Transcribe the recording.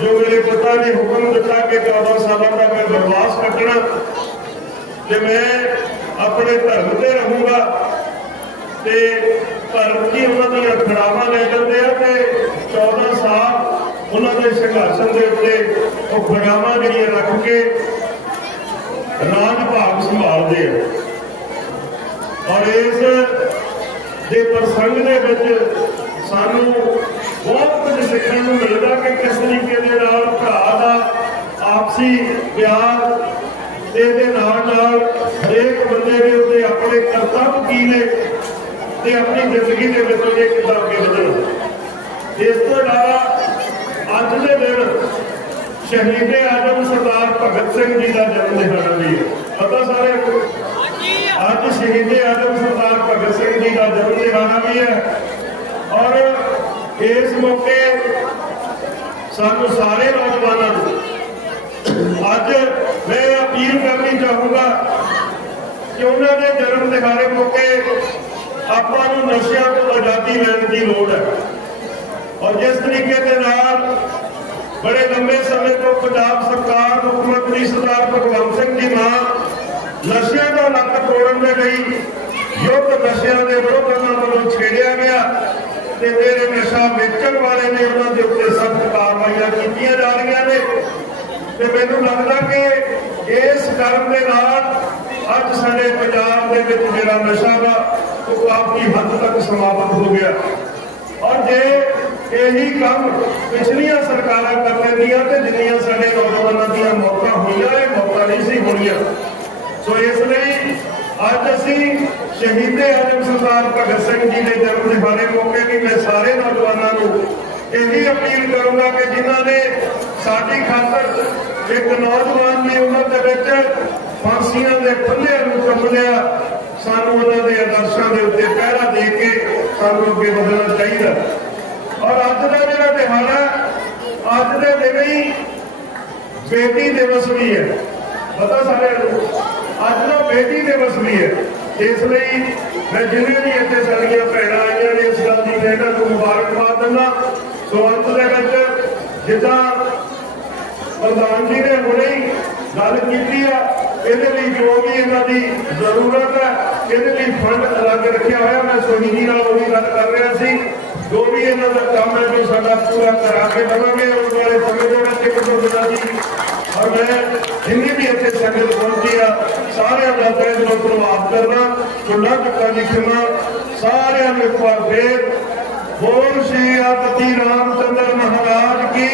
ਜੋ ਮੇਰੇ ਪਿਤਾ ਨੇ ਹੁਕਮ ਦਿੱਤਾ ਕਿ 14 ਸਾਲਾਂ ਦਾ ਮੈਂ ਬਨਵਾਸ ਕੱਟਣਾ, ਤੇ ਮੈਂ ਆਪਣੇ ਧਰਮ ਤੇ ਰਹੂੰਗਾ, ਤੇ ਧਰਮ ਕੀ ਉਹਨਾਂ ਦੀਆਂ ਖੜਾਵਾਂ ਲੈ ਜਾਂਦੇ ਆ, ਤੇ 14 ਸਾਲ ਉਹਨਾਂ ਦੇ ਸੰਘਰਸ਼ਾਂ ਦੇ ਉੱਤੇ ਉਹ ਖੜਾਵਾਂ ਜਿਹੜੀਆਂ ਰੱਖ ਕੇ ਰਾਜ ਭਾਗ ਸੰਭਾਲਦੇ ਆ। ਔਰ ਇਸ ਦੇ ਪ੍ਰਸੰਗ ਦੇ ਵਿੱਚ ਸਾਨੂੰ ਬਹੁਤ ਕੁਝ ਸਿੱਖਣ ਨੂੰ ਮਿਲਦਾ ਕਿ ਕਿਸ ਤਰੀਕੇ ਆਪਸੀ ਪਿਆਰ ਤੇ ਇਹਦੇ ਨਾਲ ਨਾਲ ਹਰੇਕ ਬੰਦੇ ਦੇ ਉੱਤੇ ਆਪਣੇ ਕਰਤੱਵ ਕੀ ਨੇ ਤੇ ਆਪਣੀ ਜ਼ਿੰਦਗੀ ਦੇ ਵਿੱਚ ਉਹਨੇ ਕਿੱਦਾਂ ਅੱਗੇ ਵਧਣਾ। ਇਸ ਤੋਂ ਇਲਾਵਾ ਅੱਜ ਦੇ ਦਿਨ ਸ਼ਹੀਦੇ ਆਜ਼ਮ ਸਰਦਾਰ ਭਗਤ ਸਿੰਘ ਜੀ ਦਾ ਜਨਮ ਦਿਹਾੜਾ ਵੀ ਹੈ। ਪਤਾ ਸਾਰਿਆਂ ਨੂੰ ਅੱਜ ਸ਼ਹੀਦੇ ਆਜ਼ਮ ਸਰਦਾਰ ਭਗਤ ਸਿੰਘ ਜੀ ਦਾ ਜਨਮ ਦਿਹਾੜਾ ਵੀ ਹੈ। ਔਰ ਇਸ ਮੌਕੇ ਸਾਨੂੰ ਸਾਰੇ ਨੌਜਵਾਨਾਂ ਨੂੰ ਅੱਜ ਮੈਂ ਅਪੀਲ ਕਰਨੀ ਚਾਹੂੰਗਾ ਕਿ ਉਹਨਾਂ ਦੇ ਜਨਮ ਦਿਹਾੜੇ ਮੌਕੇ ਆਪਾਂ ਨੂੰ ਨਸ਼ਿਆਂ ਤੋਂ ਆਜ਼ਾਦੀ ਲੈਣ ਦੀ ਲੋੜ ਹੈ। ਔਰ ਜਿਸ ਤਰੀਕੇ ਦੇ ਨਾਲ ਬੜੇ ਲੰਬੇ ਸਮੇਂ ਤੋਂ ਪੰਜਾਬ ਸਰਕਾਰ, ਮੁੱਖ ਮੰਤਰੀ ਸਰਦਾਰ ਭਗਵੰਤ ਸਿੰਘ ਜੀ ਮਾਨ ਨਸ਼ਿਆਂ ਦਾ ਲੱਕ ਤੋੜਨ ਦੇ ਲਈ ਯੁੱਧ ਨਸ਼ਿਆਂ ਦੇ ਵਿਰੁੱਧ ਉਹਨਾਂ ਵੱਲੋਂ ਛੇੜਿਆ ਗਿਆ ਤੇ ਜਿਹੜੇ ਨਸ਼ਾ ਵੇਚਣ ਵਾਲੇ ਨੇ ਉਹਨਾਂ ਦੇ ਉੱਤੇ ਸਖਤ ਕਾਰਵਾਈਆਂ ਕੀਤੀਆਂ ਜਾ ਰਹੀਆਂ ਨੇ। ਤੇ ਮੈਨੂੰ ਲੱਗਦਾ ਕਿ ਇਸ ਕਾਰਨ ਦੇ ਨਾਲ ਅੱਜ ਸਾਡੇ ਪੰਜਾਬ ਦੇ ਵਿੱਚ ਜਿਹੜਾ ਨਸ਼ਾ ਵਾ, ਉਹ ਕਾਫੀ ਹੱਦ ਤੱਕ ਸਮਾਪਤ ਹੋ ਗਿਆ। ਔਰ ਜੇ ਇਹੀ ਕੰਮ ਪਿਛਲੀਆਂ ਸਰਕਾਰਾਂ ਕਰ ਲੈਂਦੀਆਂ ਤੇ ਜਿੰਨੀਆਂ ਸਾਡੇ ਨੌਜਵਾਨਾਂ ਦੀਆਂ ਮੌਤਾਂ ਹੋਈਆਂ, ਇਹ ਮੌਤਾਂ ਨਹੀਂ ਸੀ ਹੋਣੀਆਂ। ਸੋ ਇਸ ਲਈ ਅੱਜ ਅਸੀਂ ਸ਼ਹੀਦੇ ਆਜ਼ਮ ਸਰਦਾਰ ਭਗਤ ਸਿੰਘ ਜੀ ਦੇ ਜਨਮ ਦਿਹਾੜੇ ਮੌਕੇ ਵੀ ਮੈਂ ਸਾਰੇ ਨੌਜਵਾਨਾਂ ਨੂੰ ਇਹੀ ਅਪੀਲ ਕਰੂੰਗਾ ਕਿ ਜਿਨ੍ਹਾਂ ਨੇ ਸਾਡੀ ਖਾਤਰ ਇੱਕ ਨੌਜਵਾਨ ਦੀ ਉਮਰ ਦੇ ਵਿੱਚ ਫਾਂਸੀਆਂ ਦੇ ਫੰਨਿਆਂ ਨੂੰ ਕੰਮ ਸਾਨੂੰ ਉਹਨਾਂ ਦੇ ਆਦਰਸ਼ਾਂ ਦੇ ਉੱਤੇ ਪਹਿਰਾ ਦੇ ਕੇ ਸਾਨੂੰ ਅੱਗੇ ਵਧਣਾ ਚਾਹੀਦਾ। ਔਰ ਅੱਜ ਦਾ ਜਿਹੜਾ ਦਿਹਾੜਾ ਅੱਜ ਦੇ ਦਿਨ ਹੀ ਬੇਟੀ ਦਿਵਸ ਵੀ ਹੈ। ਪਤਾ ਸਾਰਿਆਂ ਨੂੰ, ਅੱਜ ਦਾ ਬੇਟੀ ਦਿਵਸ ਵੀ ਹੈ। ਇਸ ਲਈ ਮੈਂ ਜਿੰਨੇ ਵੀ ਇੱਥੇ ਸਾਡੀਆਂ ਭੈਣਾਂ ਆਈਆਂ ਨੇ, ਇਸ ਗੱਲ ਦੀ ਇਹਨਾਂ ਨੂੰ ਮੁਬਾਰਕਬਾਦ ਦਿੰਦਾ ਸੋ ਅੰਤ ਦੇ ਵਿੱਚ ਜਿੱਦਾਂ ਪ੍ਰਧਾਨ ਜੀ ਨੇ ਹੁਣੇ ਗੱਲ ਕੀਤੀ ਆ। ਇਹਦੇ ਲਈ ਜੋ ਵੀ ਇਹਨਾਂ ਦੀ ਜ਼ਰੂਰਤ ਹੈ, ਇਹਦੇ ਲਈ ਫੰਡ ਅਲੱਗ ਰੱਖਿਆ ਹੋਇਆ। ਮੈਂ ਸੋਨੀ ਜੀ ਨਾਲ ਉਹ ਗੱਲ ਕਰ ਰਿਹਾ ਸੀ। ਜੋ ਵੀ ਇਹਨਾਂ ਦਾ ਕੰਮ ਹੈ ਜੋ ਸਾਡਾ ਪੂਰਾ ਕਰਾ ਕੇ ਦੇਵਾਂਗੇ। ਉਸ ਵਾਲੇ ਸਮੇਂ ਦੇ ਵਿੱਚ ਇੱਕ ਦੋ ਦਿਨਾਂ ਔਰ ਮੈਂ ਜਿੰਨੀ ਵੀ ਇੱਥੇ ਸੰਗਤ ਪਹੁੰਚੀ ਆ, ਸਾਰਿਆਂ ਦਾ ਤਹਿ ਦਿਲੋਂ ਧੰਨਵਾਦ ਕਰਦਾ। ਤੁਹਾਡਾ ਟੁੱਟਾ ਲਿਖਣਾ ਸਾਰਿਆਂ ਨੂੰ ਇੱਕ ਵਾਰ ਫੇਰ ਬੋਲ ਸ਼੍ਰੀ ਆਪਤੀ ਰਾਮ ਚੰਦਰ